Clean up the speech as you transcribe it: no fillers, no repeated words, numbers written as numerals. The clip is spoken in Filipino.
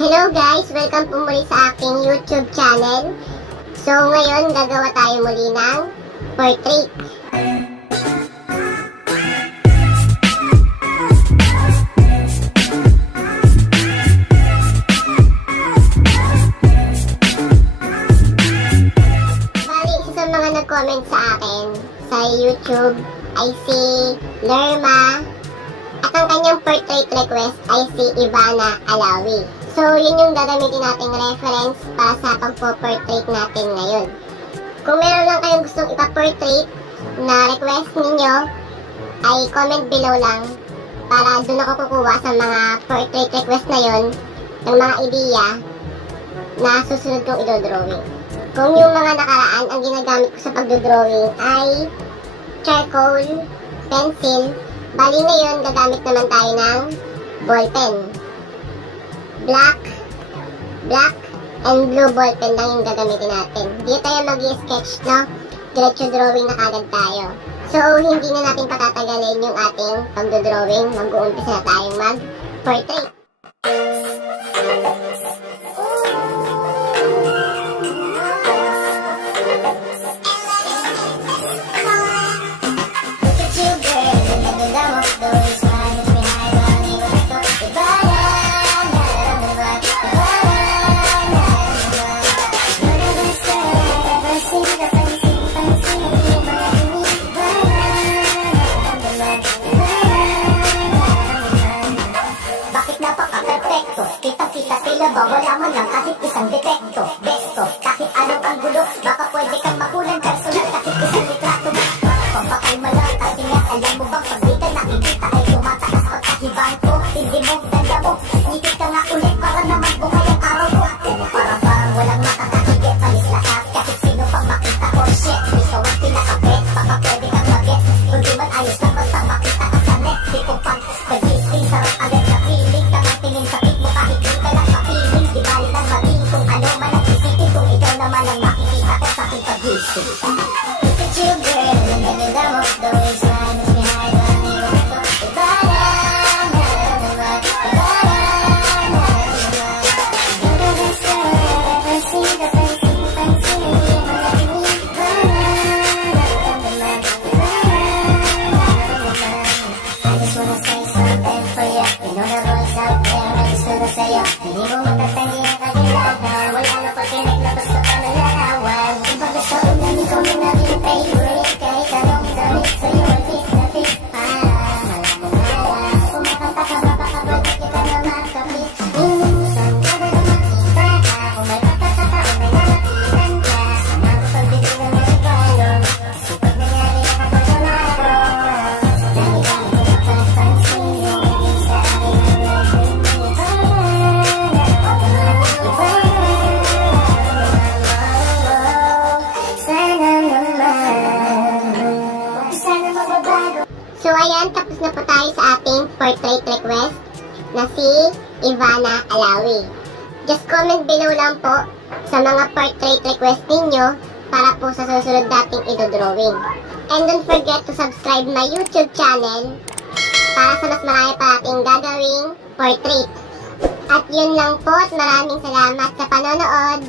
Hello guys! Welcome po muli sa aking YouTube channel. So ngayon gagawa tayo muli ng portrait. Bali, isa sa mga nag-comment sa akin sa YouTube ay si Lerma. At ang kanyang portrait request ay si Ivana Alawi. So, yun yung gagamitin nating reference para sa pagpo-portrait natin ngayon. Kung meron lang kayong gustong ipa-portrait na request ninyo, ay comment below lang para doon ako kukuha sa mga portrait request na yon ng mga ideya na susunod kong idodrawing. Kung yung mga nakaraan ang ginagamit ko sa pagdodrawing ay charcoal, pencil, bali ngayon gagamit naman tayo ng ballpen. Black and blue ballpen lang yung gagamitin natin. Hindi tayo mag-sketch, no? Diretso drawing na kagad tayo. So, hindi na natin patatagalin yung ating pagdodrawing. Mag-uumpisa na tayong mag-portrait. Wala man lang kahit isang depekto. Besto, kahit anong ang gulo, baka pwede kang makunan personal kahit isang litrato. Pampakalma lang kasi nga alam mo bang pag di ka nakikita ay tumataas pagkahibang ko. Hindi mo, ganda mo, ngipit ka nga ulit para naman bungay ang araw ko. Parang walang makakahigit, palis lahat kahit sino pang makita ko. Shit, ikaw ang pinakapit, baka pwede kang mag-get. Kung di man ayos lang basta makita ka sa net. Di ko pang pag-gising, sarap agad na feeling. Tamang tingin sa pit mo kahit di ka lang kapiling. Di bali lang maging kung ano man ang isipin. Kung ikaw naman ang makikita ko sa aking pag-gising. Look at you girl, ang ganda mo, those lines behind the mirror. Hindi mo matatanggi ang kagilahan. Wala na pag-kinig na gusto ka na larawan. Kumbaga sa ulan, ikaw na naging favorite. Kahit anong damit sa'yo ay fit na fit pa. Malamang malam, kumakanta ka ba baka pwede kita na makapit. Minsan ka ba na makita ka? Kung may pagkakataon may nalapitan ka. Ang pagbibig ng regalo, kasi pag nangyari na kapag nanaro. Dami-dami ko napapansin yung ibig sa akin ang naging So ayan, tapos na po tayo sa ating portrait request na si Ivana Alawi. Just comment below lang po sa mga portrait request ninyo para po sa susunod nating idodrawing. And don't forget to subscribe my YouTube channel para sa mas marami pa nating gagawing portrait. At yun lang po at maraming salamat sa panonood.